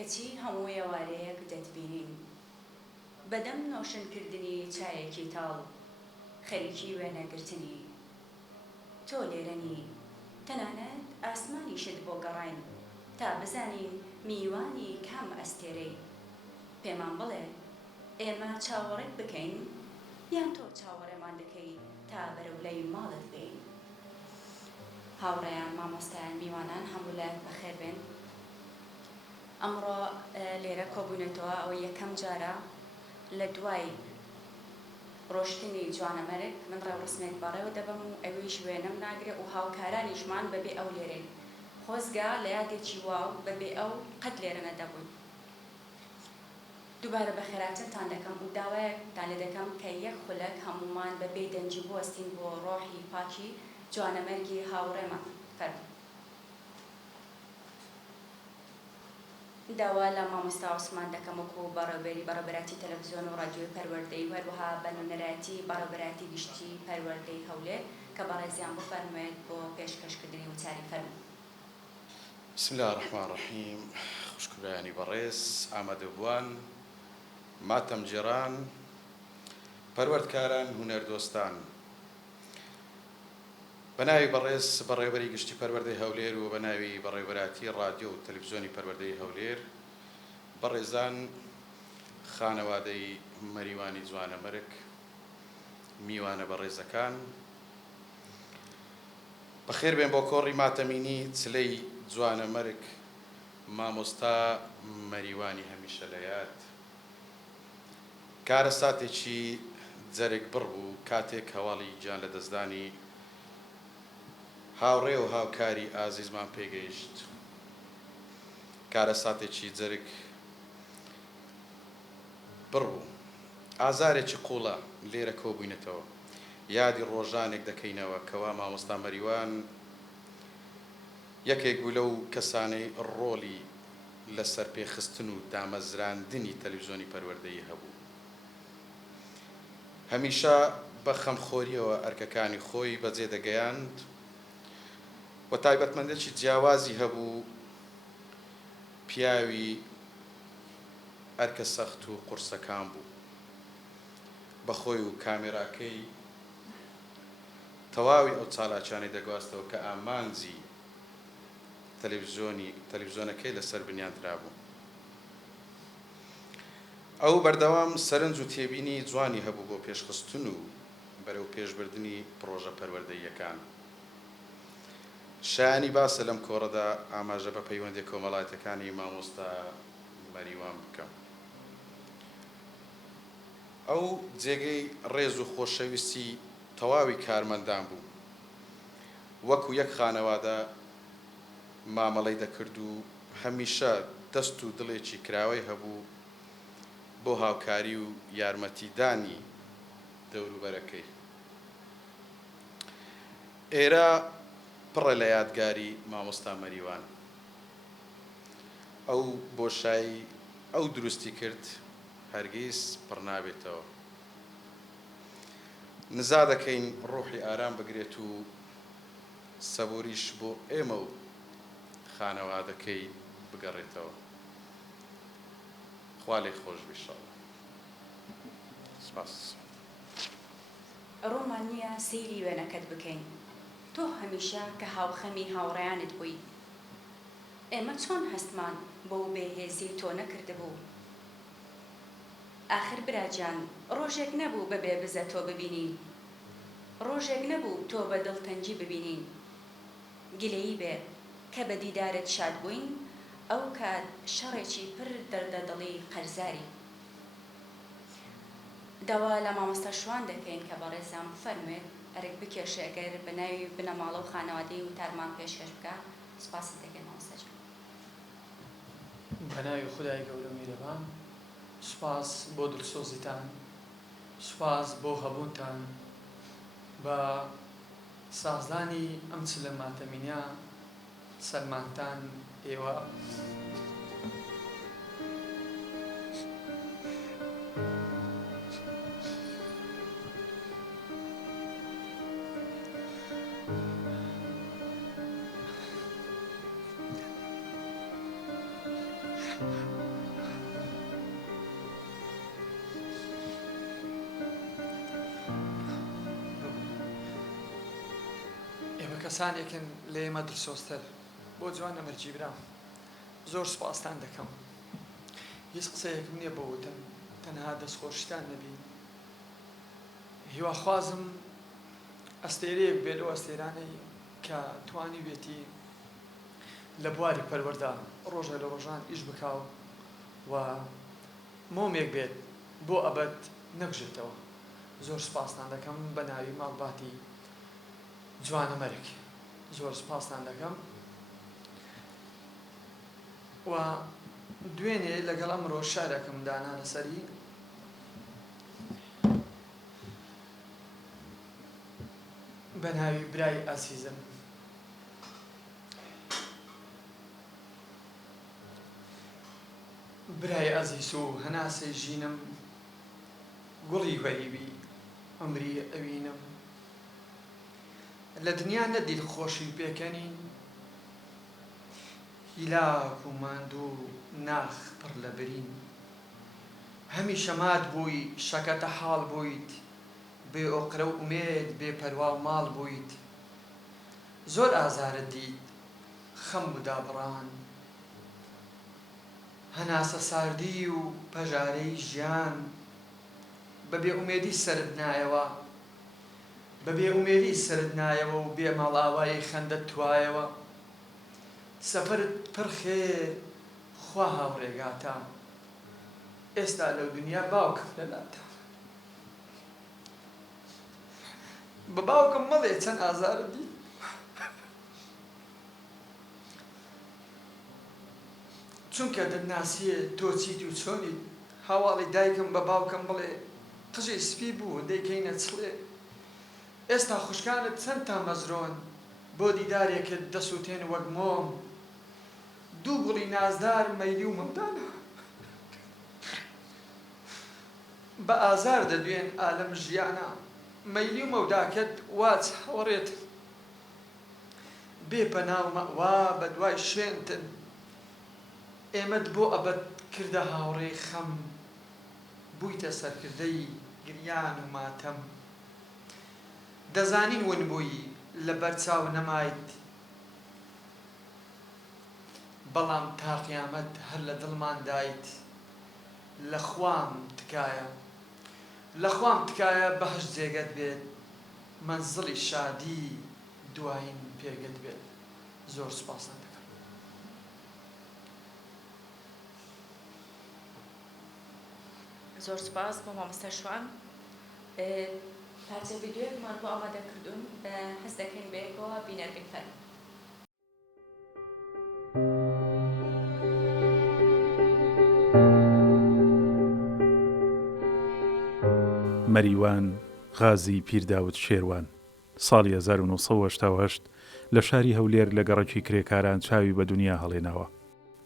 کەچی هەموو ئێوارەیەک دەتبینین بەدەم نۆشنکردنی چایەکی تاڵ خەریکی وێنەگرتنی تۆ لێرەنی تەنانەت ئاسمانیشت بۆ گەڕاین تا بزانین میوانی کام ئەستێرەی پێمان بڵێ ئێمە چاوەڕێت بکەین یان تۆ چاوەڕێمان دەکەی تا بەرەولەی ماڵت بین. هاوڕێیان مامۆستایان میوانان هەموو لایەک بەخێر بێن. ئەمڕۆ لێرە کۆبوونێتەوە ئەوە یەکەم جارە لە دوای ڕۆشتنی جوانەمەرگ من ڕێوڕسمێک بەڕێوە دەبم و ئەویش وێنەم ناگرێت و هاوکارانیشمان بەبێ ئەو لێرەن خۆزگا لە یادێکی واو بەبێ ئەو قەت لێرە نەدەبوون. دووبارە بە خێراتتان دەکەم و داوایەکتان لێ دەکەم کە یەک خولەک هەمومان بەبێ دەنجی بوەستین بۆ ڕۆحی پاکی جوانەمەرگی هاوڕێمان فەرموو. داوا لە مامۆستا عوسمان دەکەم وەکو بەڕێوەبەراتی تەلەڤیزیۆن و ڕادیۆی پەروەردەی و هەروەها بەنوێنەرایەتی بەڕێوەبەراتی گشتی پەروەردەی هەولێر کە بەڕێزیان بفەرموێت بۆ پێشکەشکردنی وتاری فەرموو. بسم الله الرحمن الرحیم. خوشکبرایانی بەڕێز، ئامادەبووان، ماتەمجێران، پەروەردکاران، هونەردۆستان، بەناوی بەڕێز بەڕێوەبەری گشتی پەروەردەی هەولێر و بەناوی بەڕێوەبەراتی ڕادیۆ و تەلەڤیزیۆنی پەروەردەی هەولێر، بەڕێزان، خانەوادەی مەریوانی جوانەمەرگ، میوانە بەڕێزەکان، بەخێر بێن بۆ کۆڕی ماتەمینی چلەی جوانەمەرگ مامۆستا مەریوانی هەمیشە لە یاد. کارە ساتێکی جەرێک بڕ بوو کاتێک هەواڵی گیان لە دەستدانی هاوڕێ و هاوکاری ئازیزمان پێگەیشت. کارە ساتێکی جەرێک بڕ بوو، ئازارێکی قوڵە لێرە کۆبووینەتەوە. یادی ڕۆژانێک دەکەینەوە کەوا مامۆستا مەریوان یەکێک بوو لەو کەسانەی ڕۆڵی لەسەر پێخستن و دامەزراندنی تەلەڤیزیۆنی پەروەردەیی هەبوو. هەمیشە بە خەمخۆریەوە ئەرکەکانی خۆی بەجێ دەگەیاند و تایبەتمەندێکی جیاوازی هەبوو، پیاوی ئەرکە سەخت و قورسەکان بوو. بەخۆی و کامێراکەی تەواوی ئەو چالاکیانەی دەگواستەوە کە ئامانجی تەلەڤیزیۆنەکەی لەسەر بنیانترا بوو. ئەو بەردەوام سەرنج و تێبینی جوانی هەبوو بۆ پێشخستن و بەرەو پێشبردنی پرۆژە پەروەردەییەکان. شایانی باسە لەم کۆڕەدا ئاماژە بە پەیوەندی کۆمەڵایەتەکانی مامۆستا مەریوان بکەم. ئەو جێگەی ڕێز و خۆشەویستی تەواوی کارمەندان بوو، وەکو یەک خانەوادە مامەڵەی دەکرد و هەمیشە دەست و دڵێکی کراوەی هەبوو بۆ هاوکاری و یارمەتیدانی دەوروبەرەکەی. ئێرە پڕە لە یادگاری مامۆستا مەریوان. ئەو بۆشایی ئەو دروستی کرد هەرگیز پڕ نابێتەوە. نزا دەکەین ڕوحی ئارام بگرێت و سەبوریش بۆ ئێمە و خانەوادەکەی بگەڕێتەوە. خوا لێی خۆش بێ ئینشاڵڵا. سپاس. ڕۆمان نییە سەیری وێنەکەت بکەین. تۆ هەمیشە کە هاوخەمی هاوڕێیانت بووی. ئێمە چۆن هەستمان بۆ بێهێزی تۆ نەکردبوو؟ ئاخر براجان ڕۆژێک نەبوو بەبێ بزە تۆ ببینین، ڕۆژێک نەبوو تۆ بە دڵتەنجی ببینین. گلەیی بێ کە بە دیدارت شاد بووین، ئەو کات شەڕێکی پر دەردەدڵی قەرزاری. داوا لە مامۆستا شوان دەکەین کە بەڕێزام فەرموێت ئەرێک بکێشێ ئەگەر بەناوی بنەماڵە و خانەوادەی وتارمان پێشکەش بکە. سپاست دەکەین مامۆستاجان. بەناوی خودای گەورە میرەبان، سوپاس بۆ دڵسۆزیتان، سوپاس بۆ هەبوونتان بە سازلانی ئەم چلە ماتەمینە سەلمانتان ئێوە. کەسانێکن لە ئێمە درسۆستەر بۆ جوانە مەرجی برام زۆر سوپاسان دەکەم هیچ قسەیەکم نییە بۆوتم تەنها دەستخۆشتان نەبی هیواخوازم ئەستێرەیەک بێت ئەو ئەستێرانەی کە توانی بێتی لە بواری پەروەردە ڕۆژە لە ڕۆژان ئیش بکاو و مۆمێک بێت بۆ ئەبەت نەبژێتەوە زۆر سوپاسان دەکەم بە ناوی ماڵباتی جوانە مەرگ زۆر سوپاسان دەکەم و دوێنێ لەگەڵ ئەمڕۆ شارێکم دانا لەسەری بە ناوی برای ئاسیزم برای ئەزیز و هەناسەی ژینم گوڵی غەریبی ئەمری ئەوینم لە دنیا نەدیل خۆشی پێکەنین هیلاک و ماندوو ناخ پڕ لە برین هەمیشە مات بووی شەکەتە حاڵ بوویت بێ ئۆقرە و ئومێد بێ پەروا و ماڵ بوویت زۆر ئازارت دیت خەم و دابڕان هەناسە ساردی و پەژارەی ژیان بەبێ ئومێدی سەرت نایەوە بەبێ ئومێدی سەرت نایەوە و بێ ماڵاوایی خەندەت توایەوە سەفەرت پڕ خێر خوا هاوڕێگاتە ئێستا لەو دنیا باوکم لەلاتە بە باوکم مەڵێ چەند ئازارت دی چونکە دەناسیە تۆ چیت و چۆنیت هاواڵی دایکم بە باوکم بڵێ قژی سپی بوو دەیکەینە چڵێ ئێستا خوشکانت چەند تا مەزرۆن بۆ دیدارێکت دەسووتێن وەک مۆم دوو گوڵی نازدار مەیلی و مەمدانە بە ئازار دەدوێن ئالەم ژیانە مەیلی و مەوداکەت واچ هەوڕێت بێ پەناو مەوا بە دوای شوێنتن ئێمەت بۆ ئەبەت کردە هاوڕێی خەم بوویتە سەرکردەی گریان و ماتەم دەزانین ون بووی لە بەرچاو نەمایت بەڵام تا قیامەت هەر لە دڵمان دایت لە خوام تکایە بەهەشت جێگەت بێت مەنزڵی شادی دوایین پێگەت بێت زۆر سوپاسان دەکەم زۆر سپاس بۆ مامۆستا شوان پارچە ڤیدیۆیەکمان بۆ ئامادەکردوون هەست دەکەین بەیەکەوە بینەر بکەن مەریوان غازی پیرداوت شێروان ساڵی 1980 لە شاری هەولێر لە گەڕەکی کرێکاران چاوی بە دنیا هەڵێناوە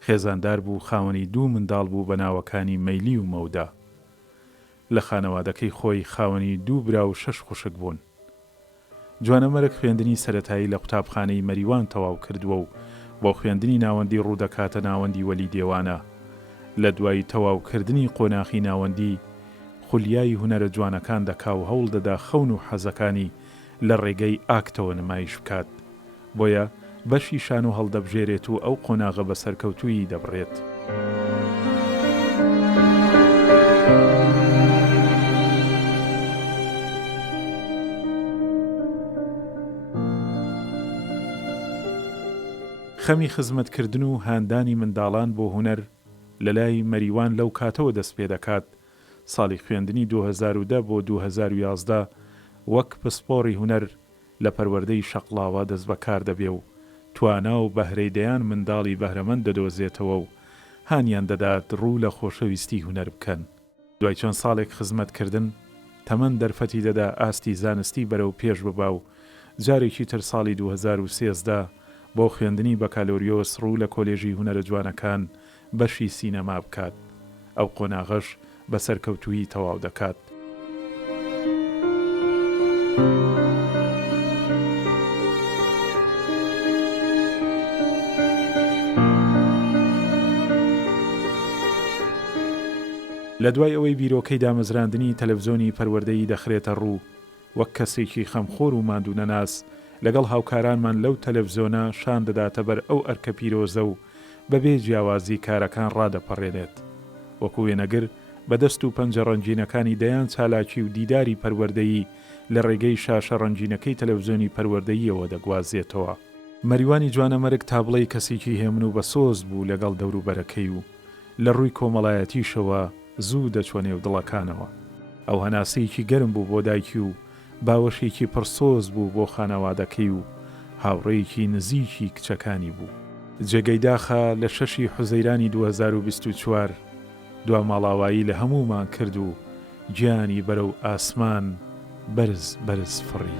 خێزاندار بوو خاوەنی دوو منداڵ بوو بە ناوەکانی مەیلی و مەودا لە خانەوادەکەی خۆی خاوەنی دوو برا و 6 خوشک بوون جوانەمەرگ خوێندنی سەرەتایی لە قوتابخانەی مەریوان تەواو کردووە و بۆ خوێندنی ناوەندی ڕوودەکاتە ناوەندی وەلی دێوانە لە دوای تەواوکردنی قۆناغی ناوەندی خولیای هونەرە جوانەکان دەکا و هەوڵ دەدا خەون و حەزەکانی لە ڕێگەی ئاکتەوە نمایش بکات بۆیە بەشی شان و هەڵدەبژێرێت و ئەو قۆناغە بە سەرکەوتووی دەبڕێت خەمی خزمەتکردن و هاندانی منداڵان بۆ هونەر لە لای مەریوان لەو کاتەوە دەست پێ دەکات ساڵی خوێندنی 2010 بۆ 2011 وەک پسپۆڕی هونەر لە پەروەردەی شەقڵاوە دەست بەکار دەبێ و توانا و بەهرەیدەیان منداڵی بەهرەمەند دەدۆزێتەوە و هانیان دەدات ڕوو لە خۆشەویستی هونەر بکەن دوای چەند ساڵێک خزمەتکردن تەمەن دەرفەتی دەدا ئاستی زانستی بەرەو پێش ببا و جارێکی تر ساڵی 2013 بۆ خوێندنی بەکالۆریۆس ڕوو لە کۆلێژی هونەرە جوانەکان بەشی سینەما بکات ئەو قۆناغەش بە سەرکەوتووی تەواو دەکات لە دوای ئەوەی بیرۆکەی دامەزراندنی تەلەڤیزۆنی پەروەردەیی دەخرێتە ڕوو وەک کەسێکی خەمخۆر و ماندوو نەناس لەگەڵ هاوکارانمان لەو تەلەڤیزۆنە شان دەداتە بەر ئەو ئەرکە پیرۆزە و بەبێ جیاوازی کارەکان ڕادەپەڕێنێت. وەکو وێنەگر بەدەست و پەنجە ڕەنجینەکانی دەیان چالاکی و دیداری پەروەردەیی لە ڕێگەی شاشە ڕەنجینەکەی تەلەڤیزۆنی پەروەردەییەوە دەگوازێتەوە. مەریوانی جوانەمەرگ تابڵەی کەسێکی هێمن و بەسۆز بوو لەگەڵ دەوروبەرەکەی و لە ڕووی کۆمەڵایەتیشەوە زوو دەچۆنێ و دڵەکانەوە. ئەو هەناسەیەکی گەرم بوو بۆ دایکی و باوەشێکی پرسۆز بوو بۆ خانەوادەکەی و هاوڕێیەکی نزیکی کچەکانی بوو. جێگەی داخە لە 6 حوزەیرانی 2024 دوا ماڵاوایی لە هەمومان کرد و گیانی بەرەو ئاسمان بەرز بەرز فڕی.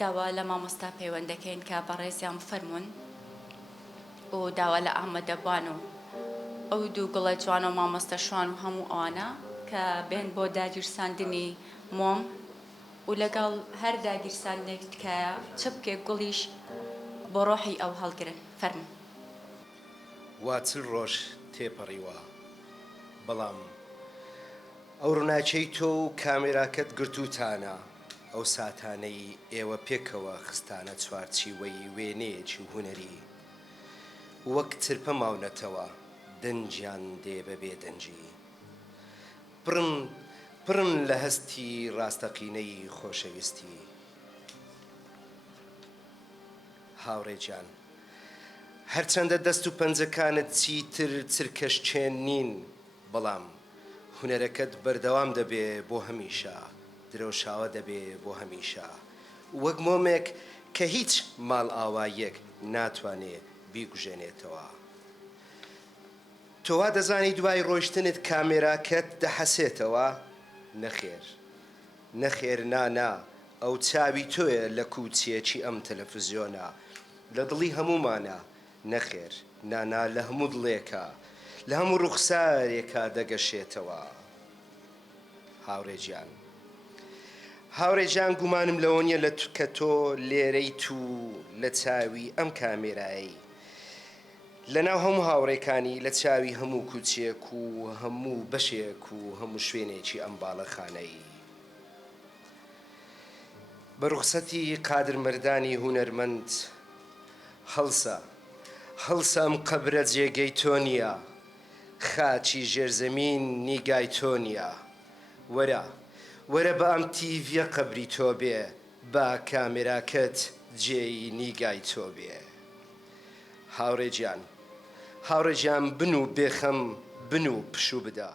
داوا لە مامۆستا پەیوەندەکەین کە بەڕێزیان فەرمونون و داوا لە ئامادەبوان و ئەو دوو گوڵە جوان و مامۆستە شوان و هەموو ئەوانە کە بێن بۆ داگیرساندنی مۆم و لەگەڵ هەر داگیرساندێک تکایە چ بکێ گوڵیش بۆ ڕۆحی ئەو هەڵگرن. فەرمون. وا چل ڕۆژ تێپەڕیوە، بەڵام ئەو ڕووناچەی تۆ و کامێراکەت گرتوتانە ئەو ساتانەی ئێوە پێکەوە خستانە چوارچیوەی وێنەیەکی هونەری وەک چرپە ماونەتەوە دەنجیان دێ بەبێ دەنجی پڕن لە هەستی ڕاستەقینەی خۆشەویستی. هاوڕێجان، هەرچەندە دەست و پەنجەکانت چیتر چرکەشچێن نین، بەڵام هونەرەکەت بەردەوام دەبێ بۆ هەمیشە، درەوشاوە دەبێ بۆ هەمیشە، وەک مۆمێک کە هیچ ماڵ ئاوایەک ناتوانێ بیگوژێنێتەوە. تۆوا دەزانی دوای ڕۆیشتنت کامێراکەت دەحەسێتەوە؟ نەخێر، نەخێر، نانا، ئەو چاوی تۆیە لە کوچێکی ئەم تەلەڤیزیۆنە، لە دڵی هەمومانە. نەخێر، نانا، لە هەموو دڵێکە، لە هەموو ڕوخسارێکە دەگەشێتەوە. هاوڕێجان، گومانم لەوە نیە کە تۆ لێرەیت و لە چاوی ئەم کامێرایی، لەناو هەموو هاوڕێکانی، لە چاوی هەموو کوچێک و هەموو بەشێک و هەموو شوێنێکی ئەم باڵەخانەی. بە ڕوخسەتی قادرمەردانی هونەرمەند، هەڵسە ئەم قەبرە جێگەی تۆ نییە، خاچی ژێرزەمین نیگای تۆ نییە. وەرە بە ئەم تیڤە قەبری تۆ بێ، با کامێراکەت جێی نیگای تۆ بێ. هاوڕێجان، بن و بێخەم، بن و پشوو بدە.